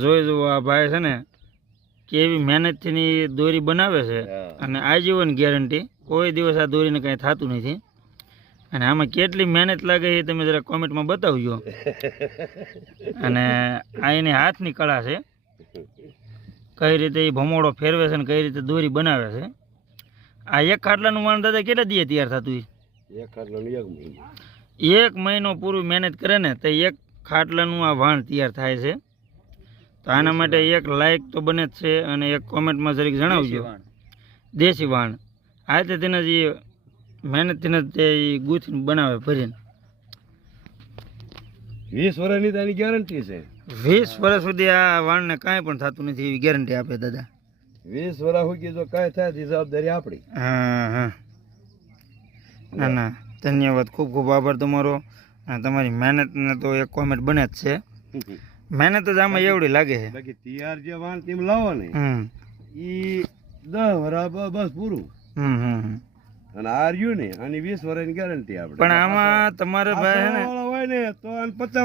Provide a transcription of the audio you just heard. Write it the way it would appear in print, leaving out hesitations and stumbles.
જોઈ જુઓ આ ભાઈ છે ને કેવી મહેનતથી દોરી બનાવે છે અને આજીવન ગેરંટી, કોઈ દિવસ આ દોરીને કંઈ થતું નથી. અને આમાં કેટલી મહેનત લાગે એ તમે જરા કોમેન્ટમાં બતાવજો. અને આ એની હાથની કળા છે, કઈ રીતે એ ભમોડો ફેરવે છે ને કઈ રીતે દોરી બનાવે છે. આ એક ખાટલાનું વાણ દાદા કેટલા દિવસ તૈયાર થતું? એક મહિનો પૂરું મહેનત કરે ને તો એક ખાટલાનું આ વાણ તૈયાર થાય છે. તો આના માટે એક લાઈક તો બને જ છે અને એક કોમેન્ટમાં જરીક જણાવજો. દેશી વાણ આ તે તેને જે મહેનતથી તે ગૂંથીને બનાવે ભરીને 20 વર્ષની તેની ગેરંટી છે. 20 વર્ષ સુધી આ વાણને કાંઈ પણ થતું નથી એવી ગેરંટી આપે દાદા. 20 વર્ષ સુધી જો કાંઈ થાય તો જવાબદારી આપણી. હા હા ના ના, ધન્યવાદ, ખૂબ ખૂબ આભાર તમારો. અને તમારી મહેનતને તો એક કોમેન્ટ બને જ છે. મહેનત જ આમાં એવડી લાગે છે. બાકી તૈયાર જે વાણ તેમ લાવો ને ઈ 10 વર્ષ બસ પૂરું. અને આ રહ્યું ને આની 20 વર્ષની ગેરંટી આપણે. પણ આમાં તમારે ભાઈ હોય ને તો 50